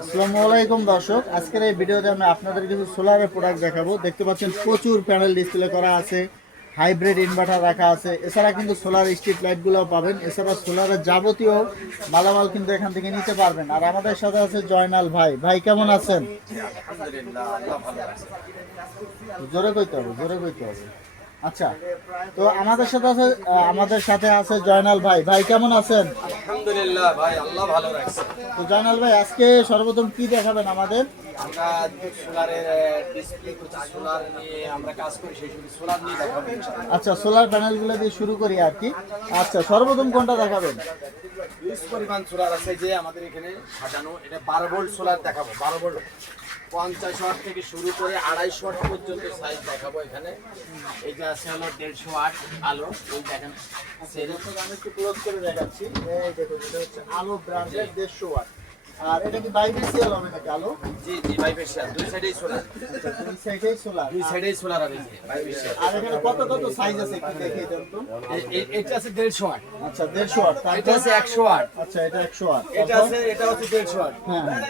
আসসালামু আলাইকুম দর্শক। আজকের এই ভিডিওতে আমি আপনাদের কিছু সোলারের প্রোডাক্ট দেখাবো। দেখতে পাচ্ছেন প্রচুর প্যানেল ডিসপ্লে করা আছে হাইব্রিড ইনভার্টার রাখা আছে। এছাড়া কিন্তু সোলার স্ট্রিট লাইটগুলোও পাবেন। এছাড়া সোলারের যাবতীয় মালামাল কিন্তু এখান থেকে নিতে পারবেন। আর আমাদের সাথে আছে জয়নাল ভাই। ভাই কেমন আছেন? জোরে কইতে হবে জোরে কইতে হবে। আচ্ছা তো আমাদের সাথে আছে আমাদের সাথে আছে জয়নাল ভাই। ভাই কেমন আছেন? আলহামদুলিল্লাহ ভাই আল্লাহ ভালো রাখছে। তো জয়নাল ভাই আজকে সর্বপ্রথম কি দেখাবেন আমাদের? আমরা সোলারের ডিসপ্লে সোলার নিয়ে আমরা কাজ করি সেই সোলার নিয়ে দেখাবো আচ্ছা সোলার প্যানেলগুলো দিয়ে শুরু করি আর কি। আচ্ছা সর্বপ্রথম কোনটা দেখাবেন? পরিমাণ সোলার আছে যে আমাদের এখানে সাজানো এটা বারো ভোল্ট সোলার দেখাবো বারো ভোল্ট। পঞ্চাশ ওয়াট থেকে শুরু করে আড়াইশো ওয়াট পর্যন্ত সাইজ দেখাবো এখানে। এইটা আছে হলো দেড়শো ওয়াট আলো, এই দেখেন। সেল আমি একটু ক্লোজ করে দেখাচ্ছি। এই দেখুন, এটা হচ্ছে আলো ব্র্যান্ডের দেড়শো ওয়াট। আর এটা কি বাইবেসিয়াল হবে নাকি আলো? জি জি দুই সাইডেই সোলার দুই সাইডেই সোলার দুই সাইডেই সোলার আর এখানে কত কত সাইজ আছে একটু দেখিয়ে দেন তো। এটা আছে দেড়শো ওয়াট আচ্ছা দেড়শো ওয়াট এটা আছে একশো ওয়াট আচ্ছা এটা একশো ওয়াট এটা আছে এটা হচ্ছে দেড়শো ওয়াট হ্যাঁ। হ্যাঁ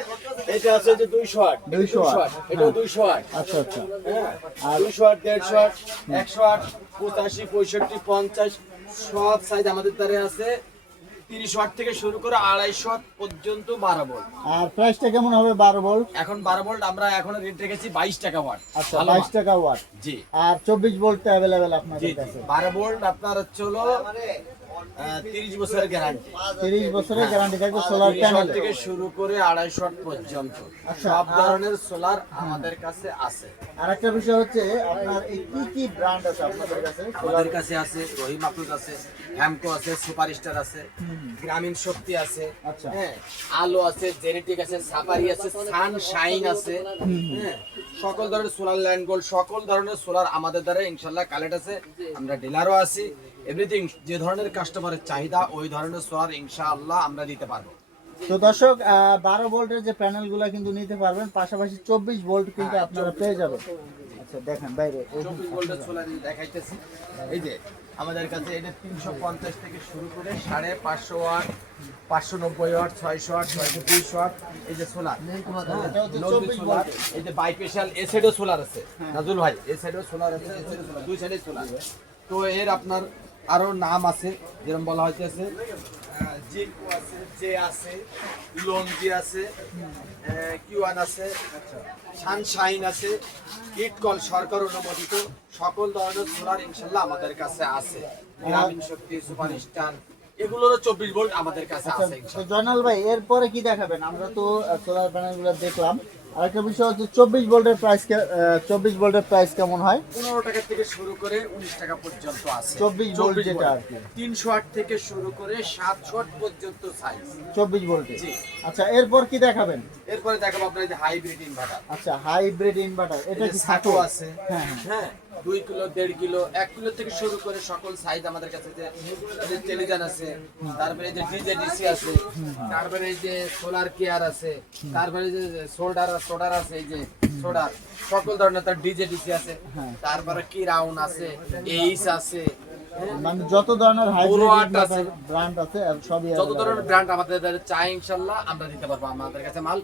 এটা আছে যে দুইশো আট। 200 আট। এটা দুইশো আট। আচ্ছা আচ্ছা। হ্যাঁ। আর দুইশো আট দেড়শো আট একশো আট পঁচাশি পঁয়ষট্টি পঞ্চাশ সব সাইজ আমাদের দ্বারে আছে। তিরিশ ওয়াট থেকে শুরু করে আড়াইশো ওয়াট পর্যন্ত বারো ভোল্ট আর প্রাইসটা কেমন হবে বারো ভোল্ট এখন বারো ভোল্ট আমরা এখন রেট রেখেছি বাইশ টাকা ওয়াট আচ্ছা বাইশ টাকা ওয়াট জি। আর চব্বিশ ভোল্টটা অ্যাভেলেবেল আপনার কাছে? বারো ভোল্ট আপনার হচ্ছে হলো তিরিশ বছরের গ্যারান্টি তিরিশ বছরের গ্যারান্টি থাকবে সোলার প্যানেল থেকে শুরু করে আড়াইশো ওয়াট পর্যন্ত। আচ্ছা, সব ধরনের সোলার আমাদের কাছে আছে। আর একটা বিষয় হচ্ছে আপনার এই কি কি ব্র্যান্ড আছে আপনাদের কাছে? আমাদের কাছে আছে রহিম আফরোজ আছে হ্যামকো আছে সুপারস্টার আছে গ্রামীণ শক্তি আছে আচ্ছা। হ্যাঁ আলো আছে জেনেটিক আছে সাফারি আছে সান শাইন আছে হ্যাঁ সকল ধরনের সোলার ল্যান্ড গোল্ড সকল ধরনের সোলার আমাদের দ্বারা ইনশাল্লাহ কালেক্ট আছে। আমরা ডিলারও আছি এভরিথিং যে ধরনের কাস্টমারের চাহিদা ওই ধরনের সোলার ইনশাআল্লাহ আমরা দিতে পারব। তো দর্শক বারো ভোল্টের যে প্যানেলগুলো কিন্তু নিতে পারবেন পাশাপাশি চব্বিশ ভোল্ট কিন্তু আপনারা পেয়ে যাবেন। আচ্ছা দেখেন বাইরে এই- চব্বিশ ভোল্টের সোলার দেখাইতেছি। এই যে আমাদের কাছে এটা তিনশো পঞ্চাশ থেকে শুরু করে সাড়ে পাঁচশো ওয়াট পাঁচশো নব্বই ওয়াট ছয়শো ওয়াট ছয়শো বিশ ওয়াট এই যে সোলার। 24 সোলার। এই যে বাইপেশাল এ সাইডেও সোলার আছে। নাজুল ভাই এ সাইডেও সোলার আছে এ সাইডেও সোলার দুই সাইডে সোলার। তো এর আপনার আরও নাম আছে যেরকম বলা হইতেছে জিঙ্কো আছে জে আছে লঞ্জি আছে কিউয়ান আছে সানশাইন আছে ইটকল সরকার অনুমোদিত। সকল ধরনের সোলার ইনশাল্লাহ আমাদের কাছে আছে। গ্রামীণ শক্তি সুপার স্টার এগুলোরও চব্বিশ ভোল্ট আমাদের কাছে আছে জয়নাল ভাই এরপরে কি দেখাবেন? আমরা তো সোলার প্যানেলগুলো দেখলাম। আর একটা বিষয় হচ্ছে চব্বিশ ভোল্টের প্রাইস চব্বিশ ভোল্টের প্রাইস কেমন হয়? পনেরো টাকা থেকে শুরু করে উনিশ টাকা পর্যন্ত আছে। 24 ভোল্ট যেটা আর কি। তিনশো আট থেকে শুরু করে সাতশো আট পর্যন্ত সাইজ চব্বিশ ভোল্টে। আচ্ছা এরপর কি দেখাবেন? এরপরে দেখাবো আপনার যে হাইব্রিড ইনভার্টার আচ্ছা হাইব্রিড ইনভার্টার এটা কি সাকো সাকো আছে। হ্যাঁ হ্যাঁ। হ্যাঁ। দুই কিলো দেড় কিলো এক কিলো থেকে শুরু করে সকল সাইজ আমাদের কাছে যে টেলিজান আছে তারপরে যে ডিজে ডিসি আছে তারপরে যে সোলার কেয়ার আছে তারপরে যে সোল্ডার সোডার আছে এই যে সোডার সকল ধরনের তার ডিজে ডিসি আছে। তারপরে কি রাউন আছে এইস আছে হ্যাঁ, মানে যত ধরনের হাইব্রিড ব্র্যান্ড আছে সবই যত ধরনের ব্র্যান্ড আমাদের চাই ইনশাল্লাহ আমরা দিতে পারব আমাদের কাছে মাল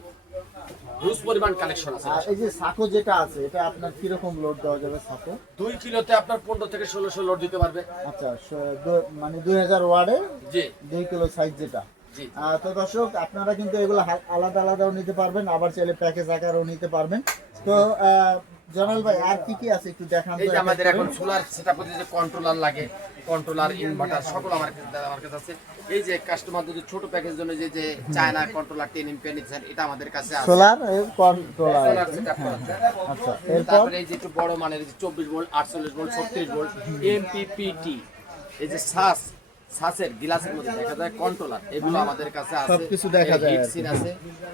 হিউজ পরিমাণ কালেকশন আছে। আর এই যে সাকো যেটা আছে এটা আপনার কীরকম লোড দেওয়া যাবে সাকো? দুই কিলোতে আপনার পনেরো থেকে ষোলোশো লোড দিতে পারবে। আচ্ছা মানে দুই হাজার ওয়ার্ডের জি। দুই কিলো সাইজ যেটা। তো দর্শক আপনারা কিন্তু এগুলো আলাদা আলাদাও নিতে পারবেন আবার চাইলে প্যাকেজ আকারও নিতে পারবেন। তো জনাল ভাই আর কি কি আছে একটু দেখান এই যে আমাদের এখন সোলার সেটআপ যে কন্ট্রোলার লাগে কন্ট্রোলার ইনভার্টার সকল আমার আমার কাছে আছে। এই যে কাস্টমার যদি ছোট প্যাকেজ জন্য যে যে চায়না কন্ট্রোলার টেন এমপি নিচ্ছেন এটা আমাদের কাছে আছে। সোলার কন্ট্রোলার সোলার সেটআপ আচ্ছা তারপরে এই যে একটু বড় মানের যে চব্বিশ ভোল্ট আটচল্লিশ ভোল্ট ছত্রিশ ভোল্ট এমপিপিটি এই যে শ্বাস শ্বাসের গ্লাসের মধ্যে দেখা যায় কন্ট্রোলার এগুলো আমাদের কাছে আছে। সবকিছু দেখা যায় হিটসিন আছে।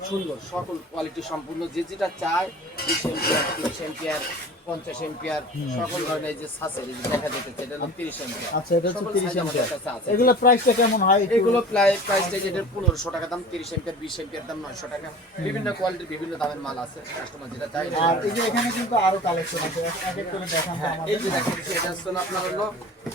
সুন্দর সকল কোয়ালিটি সম্পূর্ণ যে যেটা চায় এম্পিয়ার পঞ্চাশ এম্পিয়ার সকল ধরনের যে দেখা যেতেছে এটা হলো তিরিশ এম্পিয়ার আচ্ছা এটা হচ্ছে তিরিশ এম্পিয়ার এগুলো প্রাইসটা কেমন হয় এগুলো প্রায় প্রাইসটা যেটা পনেরোশো টাকা দাম তিরিশ এম্পিয়ার বিশ এম্পিয়ার দাম নয়শো টাকা। বিভিন্ন কোয়ালিটির বিভিন্ন দামের মাল আছে কাস্টমার যেটা চাই আর এই যে এখানে কিন্তু আরও কালেকশন আছে এক- এক করে দেখান হ্যাঁ, এই যে দেখেন এটা হচ্ছে আপনার হলো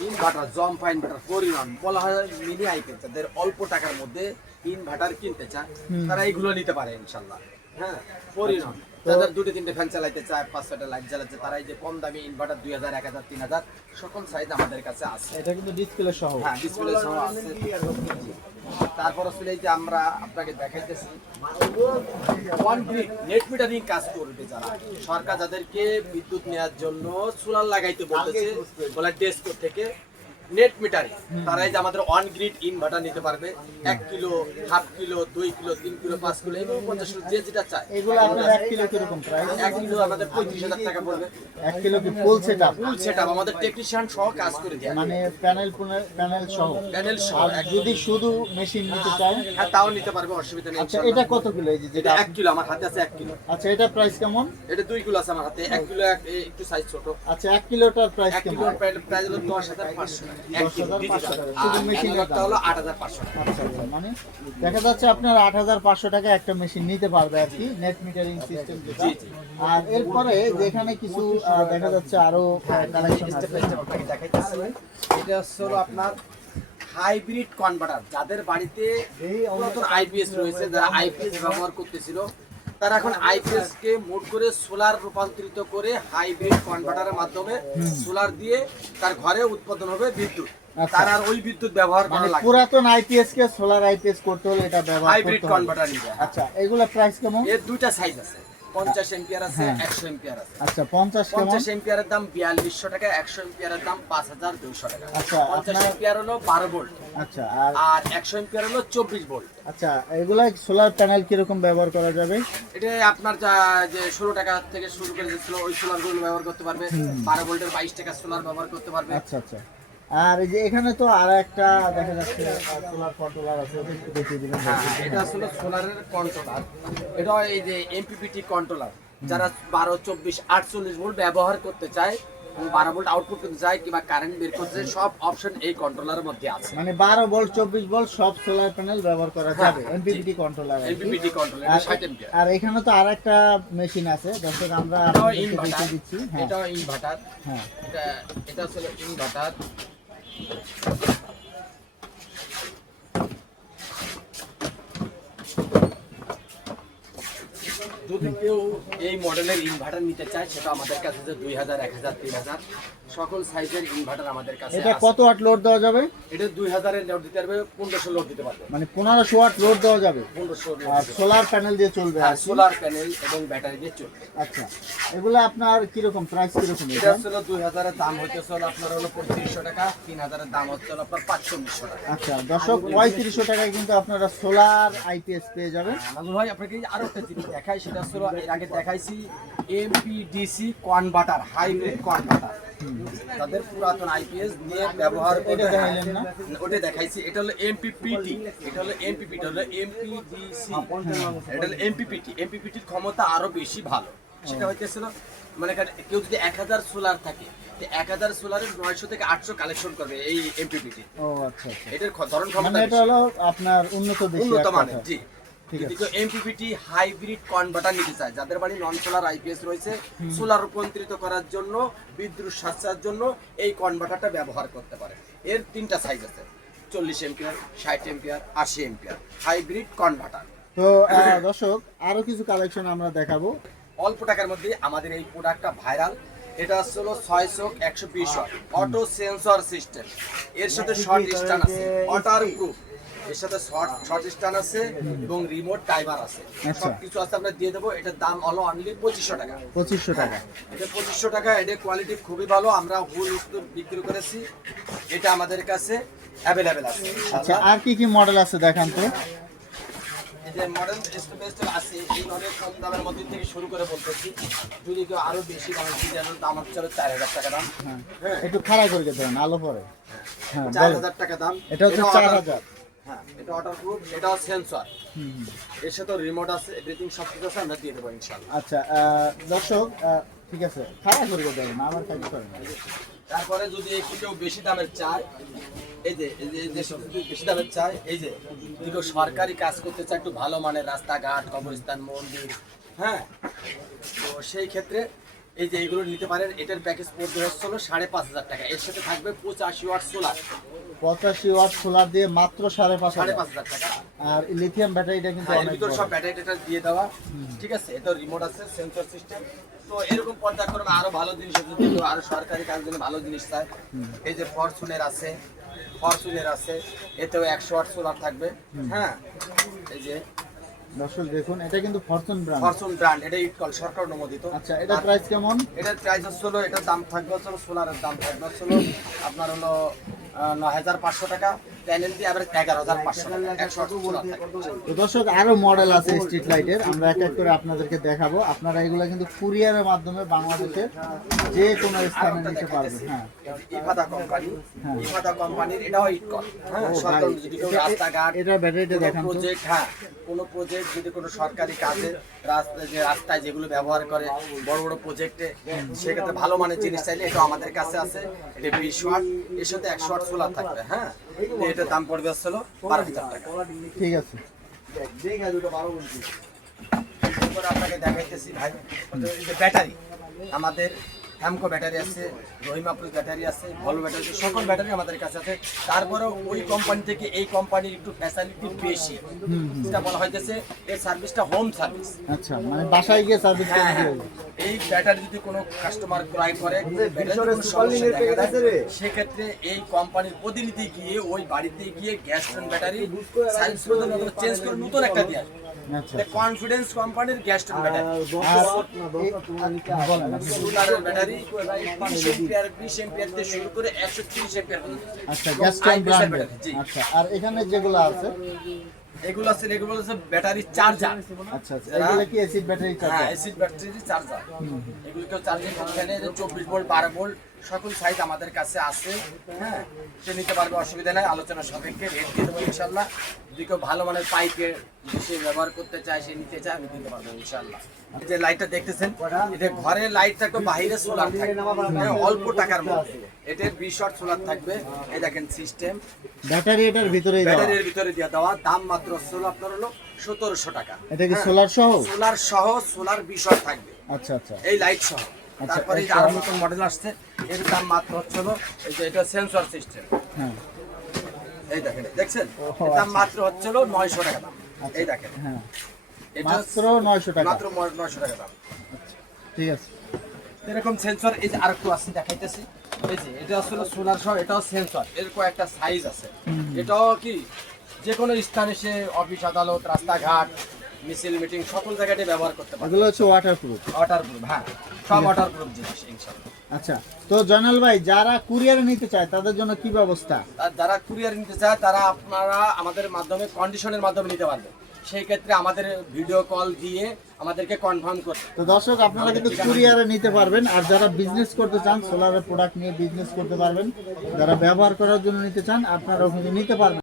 ইনভার্টার জম্পা ইনভার্টার পরিমাণ বলা হয় মিনি আইটেম যাদের অল্প টাকার মধ্যে ইনভার্টার কিনতে চায় তারা এইগুলো নিতে পারে ইনশাল্লাহ। হ্যাঁ পরিণত যাদের দুটো তিনটে ফ্যান চালাইতে চায় পাঁচ ছটা লাইট জ্বালাচ্ছে তারা এই যে কম দামি ইনভার্টার দুই হাজার এক হাজার তিন হাজার সকল সাইজ আমাদের কাছে আছে। এটা কিন্তু ডিসপ্লে সহ। হ্যাঁ ডিসপ্লে সহ আছে। তারপর আসলে যে আমরা আপনাকে দেখাইতেছি ওয়ান গ্রিড নেট মিটারিং কাজ করবে যারা। সরকার যাদেরকে বিদ্যুৎ নেওয়ার জন্য সোলার লাগাইতে বলতেছে বলে ডেস্কো থেকে নেট মিটারিং তারা এই যে আমাদের ওয়ান গ্রিড ইনভার্টার নিতে পারবে। এক কিলো হাফ কিলো দুই কিলো তিন কিলো পাঁচ কিলো এবং পঞ্চাশ কিলো যে যেটা চায়। এগুলো আপনার এক কিলো কীরকম প্রাইস এক কিলো আমাদের পঁয়ত্রিশ হাজার টাকা পড়বে। এক কিলো কি full set up full set আমাদের টেকনিশিয়ান সহ কাজ করে দেয়। মানে প্যানেল প্যানেল সহ? প্যানেল সহ যদি শুধু মেশিন নিতে চান হ্যাঁ তাও নিতে পারবে অসুবিধা নেই আচ্ছা এটা কত কিলো এই যে যেটা এক কিলো আমার হাতে আছে এক কিলো। আচ্ছা এটা প্রাইস কেমন? এটা দুই কিলো আছে আমার হাতে এক কিলো এক- একটু সাইজ ছোট। আচ্ছা এক কিলোটার প্রাইস এক কিলো কেমন প্রাইস হলো দশ হাজার পাঁচশো টাকা। আচ্ছা আচ্ছা মানে দেখা যাচ্ছে আপনার আট হাজার পাঁচশো টাকা একটা মেশিন নিতে পারবে আর কি নেট মিটারিং সিস্টেম যেটা। আর এরপরে যেখানে কিছু দেখা যাচ্ছে আরও কালেকশন। এটা হচ্ছে আপনার হাইব্রিড কনভার্টার যাদের বাড়িতে আইপিএস রয়েছে যারা আইপিএস ব্যবহার করতেছিল তারা এখন আইপিএস কে মোট করে সোলার রূপান্তরিত করে হাইব্রিড কনভার্টারের মাধ্যমে সোলার দিয়ে তার ঘরে উৎপাদন হবে বিদ্যুৎ। আচ্ছা। তার আর ওই বিদ্যুৎ ব্যবহার মানে করা লাগবে পুরাতন আইপিএস কে সোলার আইপিএস করতে হলে এটা ব্যবহার হাইব্রিড করতে হবে। কনভার্টার নিবে আচ্ছা এগুলা প্রাইস কেমন? এর দুইটা সাইজ আছে। পঞ্চাশ এম্পিয়ার আছে হ্যাঁ। একশো এম্পিয়ার আছে। আচ্ছা পঞ্চাশ কেমন? পঞ্চাশ এম্পিয়ারের দাম বিয়াল্লিশশো টাকা একশো এম্পিয়ারের দাম পাঁচ হাজার দুইশো টাকা। আচ্ছা, পঞ্চাশ আপনার- এম্পিয়ার হলো বারো ভোল্ট। আচ্ছা আর আর একশো এম্পিয়ার হলো চব্বিশ ভোল্ট। আচ্ছা এগুলা সোলার প্যানেল কীরকম ব্যবহার করা যাবে? এটা আপনার যা যে ষোলো টাকা থেকে শুরু করে যে ওই সোলারগুলো ব্যবহার করতে পারবে। বারো ভোল্টের বাইশ টাকা সোলার ব্যবহার করতে পারবে। আচ্ছা আচ্ছা। আর এই যে এখানে তো আর একটা দেখা যাচ্ছে সোলার কন্ট্রোলার আছে একটু দেখিয়ে দিবেন। হ্যাঁ এটা আসলে সোলারের কন্ট্রোলার এটা এই যে এমপিপিটি কন্ট্রোলার যারা বারো চব্বিশ আটচল্লিশ ভোল্ট ব্যবহার করতে চায় বারো ভোল্ট আউটপুট করতে চায় কিংবা কারেন্ট বের করতে সব অপশন এই কন্ট্রোলারের মধ্যে আছে। মানে বারো ভোল্ট চব্বিশ ভোল্ট সব সোলার প্যানেল ব্যবহার করা হ্যাঁ, যাবে এমপিপিটি কন্ট্রোলার এমপিপিটি কন্ট্রোলার আর এখানে তো আর একটা মেশিন আছে দর্শক আমরা ইনভার্টার দিচ্ছি হ্যাঁ। এটাও ইনভার্টার হ্যাঁ। এটা এটা হচ্ছে ইনভার্টার যদি কেউ এই মডেলের ইনভার্টার নিতে চায়, সেটা আমাদের কাছে যে দুই হাজার, এক হাজার, তিন হাজার। সকল সাইজের ইনভার্টার আমাদের কাছে এটা কত ওয়াট লোড দেওয়া যাবে? এটা দুই হাজারের লোড দিতে পারবে পনেরোশো লোড দিতে পারবে। মানে পনেরোশো ওয়াট লোড দেওয়া যাবে? পনেরোশো আর সোলার প্যানেল দিয়ে চলবে আর সোলার প্যানেল এবং ব্যাটারি দিয়ে চলবে। আচ্ছা এগুলো আপনার কীরকম? প্রাইস কীরকম এটা এটা? হলো দুই হাজারের দাম হচ্ছে হলো আপনার হলো পঁয়ত্রিশশো টাকা তিন হাজারের দাম হচ্ছে হলো আপনার পাঁচচল্লিশশো টাকা। আচ্ছা দর্শক পঁয়ত্রিশশো টাকায় কিন্তু আপনারা সোলার আইপিএস পেয়ে যাবেন। নাজুল ভাই আপনাকে আরও একটা জিনিস দেখাই সেটা হলো এর আগে দেখাইছি এমপিডিসি কনভার্টার হাইব্রিড কনভার্টার তাদের পুরাতন আইপিএস নিয়ে ব্যবহার করে? ওটা দেখাইছি। এটা হলো এমপিপিটি এটা হলো এমপিপিটি হলো এমপিডিসি এটা হলো এমপিপিটি এমপিপিটির ক্ষমতা আরও বেশি ভালো। সেটা হইতেছিল মানে কেউ যদি এক হাজার সোলার থাকে এক হাজার সোলারের নয়শো থেকে আটশো কালেকশন করবে এই এমপিপিটি ও আচ্ছা আচ্ছা। এটার ধরন মানে ক্ষমতা এটা হলো আপনার উন্নত দেশি উন্নত মানের জি। যদি কেউ এমপিপিটি হাইব্রিড কনভার্টার নিতে চায় যাদের বাড়ি নন সোলার আইপিএস রয়েছে সোলার রূপান্তরিত করার জন্য বিদ্যুৎ সাশ্রয়ের জন্য এই কনভার্টারটা ব্যবহার করতে পারে। এর তিনটা সাইজ আছে চল্লিশ এম্পিয়ার ষাট এম্পিয়ার আশি এম্পিয়ার হাইব্রিড কনভার্টার তো দর্শক আরও কিছু কালেকশন আমরা দেখাবো। অল্প টাকার মধ্যে আমাদের এই প্রোডাক্টটা ভাইরাল এটা হচ্ছে হলো ছয় চোখ একশো বিশ অটো সেন্সর সিস্টেম এর সাথে শর্ট স্টান আছে। ওয়াটার প্রুফ এর সাথে শর্ট শর্ট স্টান আছে এবং রিমোট টাইমার আছে। আচ্ছা। সব কিছু আছে আমরা দিয়ে দেবো। এটার দাম হলো অনলি পঁচিশশো টাকা। পঁচিশশো টাকা। এটা পঁচিশশো টাকা এটার কোয়ালিটি খুবই ভালো। আমরা হুল বিক্রি করেছি। এটা আমাদের কাছে অ্যাভেলেবেল আছে। আচ্ছা আর কি কি মডেল আছে দেখান তো। এই যে মডেল আছে। এই কম দামের মধ্যে থেকে শুরু করে বলতেছি। যদি কেউ আরও বেশি দাম হচ্ছে চার হাজার টাকা দাম। হ্যাঁ হ্যাঁ একটু খাড়া করে দেন আলো পরে। হ্যাঁ চার হাজার টাকা দাম। এটা হচ্ছে চার হাজার। হ্যাঁ এটা সেন্সর। এর সাথে রিমোট আছে এভরিথিং সব কিছু আছে আমরা দিয়ে দেবো আচ্ছা দর্শক ঠিক আছে করে আমার তারপরে যদি একটু কেউ বেশি দামের চায় এই যে এই যে- যদি বেশি দামের চায় এই যে যদি কেউ সরকারি কাজ করতে চায় একটু ভালো মানের রাস্তাঘাট কবরস্থান মন্দির হ্যাঁ তো সেই ক্ষেত্রে এই যে এইগুলো নিতে পারেন এটার প্যাকেজ পড়বে হলো সাড়ে পাঁচ হাজার টাকা। এর সাথে থাকবে পঁচাশি ওয়াট সোলার পঁচাশি ওয়াট সোলার দিয়ে মাত্র সাড়ে পাঁচ সাড়ে পাঁচ হাজার টাকা। আর লিথিয়াম ব্যাটারিটা কিন্তু হ্যাঁ, এর ভিতর সব ব্যাটারিটা দিয়ে দেওয়া। ঠিক আছে? এটা রিমোট আছে সেন্সর সিস্টেম তো এরকম পর্যায়ক্রমে আরও ভালো জিনিস আছে আরও সরকারি কাজ জন্য ভালো জিনিস চায়। এই যে ফরচুনের আছে ফরচুনের আছে এতেও একশো আট সোলার থাকবে। হ্যাঁ? এই যে দর্শক দেখুন এটা কিন্তু ফরচুন ব্র্যান্ড ফরচুন ব্র্যান্ড এটা ইটকল সরকার অনুমোদিত। আচ্ছা এটা প্রাইস কেমন? এটার প্রাইস হলো এটার দাম থাকবে হচ্ছে সোনার সোলারের দাম থাকবে। হলো আপনার হলো নয় হাজার পাঁচশো টাকা। দর্শক আরও মডেল আছে স্ট্রিট লাইটের আমরা এক এক করে আপনাদেরকে দেখাবো। আপনারা এগুলো কিন্তু কুরিয়ারের মাধ্যমে বাংলাদেশের যে কোনো স্থানে নিতে পারবেন হ্যাঁ। ইফাদা কোম্পানি হ্যাঁ। ইফাদা কোম্পানির এটাও হ্যাঁ সরকার যদি কেউ রাস্তাঘাট এটা ব্যাটারিটা দেখান প্রজেক্ট হ্যাঁ কোনো প্রজেক্ট যদি কোনো সরকারি কাজে রাস্তায় যে রাস্তায় যেগুলো ব্যবহার করে বড় বড় প্রজেক্টে সেক্ষেত্রে ভালো মানের জিনিস চাইলে এটা আমাদের কাছে আছে। এটা বিশ ওয়াট এর সাথে একশো ওয়াট সোলার থাকবে হ্যাঁ। তো এটার দাম পড়বে হলো বারো হাজার টাকা। ঠিক আছে। আপনাকে দেখাইতেছি ভাই ব্যাটারি। আমাদের হ্যামকো ব্যাটারি আছে রহিমাপুর ব্যাটারি আছে ভলভো ব্যাটারি আছে, সকল ব্যাটারি আমাদের কাছে আছে। তারপরেও ওই কোম্পানি থেকে এই কোম্পানির একটু ফ্যাসিলিটি বেশি। যেটা বলা হইতেছে এর সার্ভিসটা হোম সার্ভিস আচ্ছা মানে বাসায় গিয়ে সার্ভিস হ্যাঁ, হ্যাঁ। এই ব্যাটারি যদি কোনো কাস্টমার ক্রয় করে সেক্ষেত্রে এই কোম্পানির প্রতিনিধি গিয়ে ওই বাড়িতে গিয়ে গ্যাস ব্যাটারি সার্ভিস করে চেঞ্জ করে নতুন একটা দিয়ে আসবে। কনফিডেন্স কোম্পানির গ্যাস ব্যাটারি আর এই- বলেন আপনি। সোলারের ব্যাটারি বিশ এম্পিয়ার বিশ এম্পিয়ার থেকে শুরু করে একশো তিরিশ এম্পিয়ার আচ্ছা গ্যাস। আচ্ছা আর এখানে যেগুলো আছে? এগুলো আছে এগুলো হচ্ছে ব্যাটারি চার্জার আচ্ছা আচ্ছা এগুলো কি এসিড ব্যাটারি হ্যাঁ চার্জার এসিড ব্যাটারি চার্জার এগুলোকেও চার্জিং এখানে চব্বিশ ভোল্ট বারো ভোল্ট সকল সাইজ আমাদের কাছে আছে হ্যাঁ। সে নিতে পারবে অসুবিধা নাই আলোচনা সাপেক্ষে রেট দিয়ে দেবো ইনশাল্লাহ। যদি কেউ ভালো মানের পাইপের সে ব্যবহার করতে চায় সে নিতে চায় আমি দিতে পারব ইনশাল্লাহ যে লাইটটা দেখতেছেন এটা ঘরের লাইট থাকবে বাইরে সোলার থাকবে। হ্যাঁ, অল্প টাকার মধ্যে। এটার বিশ ওয়াট সোলার থাকবে। এই দেখেন সিস্টেম। ব্যাটারি এটার দেওয়া। ব্যাটারির ভিতরে দিয়ে দেওয়া। দাম মাত্র ষোলো আপনার হলো সতেরোশো টাকা। এটা কি সোলার সহ? সোলার সহ সোলার বিষয় থাকবে। আচ্ছা আচ্ছা। এই লাইট সহ। আচ্ছা, তারপরে আরও নতুন মডেল আসছে। এর দাম মাত্র হচ্ছে হলো এই যে এটা সেন্সর সিস্টেম হ্যাঁ। এই দেখেন দেখছেন? দাম আচ্ছা। মাত্র হচ্ছে নয়শো টাকা দাম। এই দেখেন। হ্যাঁ। মাত্র নয়শো টাকা। মাত্র নয়শো টাকা দাম। ঠিক আছে। এরকম সেন্সর এই যে আরেকটু আছে দেখাইতেছি। এই যে এটা আসলে সোলার সহ এটাও সেন্সর এর কয়েকটা সাইজ আছে। এটাও কি যে কোনো স্থানে সে অফিস আদালত রাস্তাঘাট মিছিল মিটিং সকল জায়গাতে ব্যবহার করতে পারবে। এগুলো হচ্ছে ওয়াটার প্রুফ ওয়াটার প্রুফ হ্যাঁ। সব ওয়াটার প্রুফ জিনিস ইনশাআল্লাহ আচ্ছা তো জয়নাল ভাই যারা কুরিয়ারে নিতে চায় তাদের জন্য কি ব্যবস্থা? আর যারা কুরিয়ার নিতে চায় তারা আপনারা আমাদের মাধ্যমে কন্ডিশনের মাধ্যমে নিতে পারবেন সেই ক্ষেত্রে আমাদের ভিডিও কল দিয়ে আমাদেরকে কনফার্ম করতে তো দর্শক আপনারা কিন্তু কুরিয়ারে নিতে পারবেন। আর যারা বিজনেস করতে চান সোলারের প্রোডাক্ট নিয়ে বিজনেস করতে পারবেন। যারা ব্যবহার করার জন্য নিতে চান আপনারাও কিন্তু নিতে পারবেন।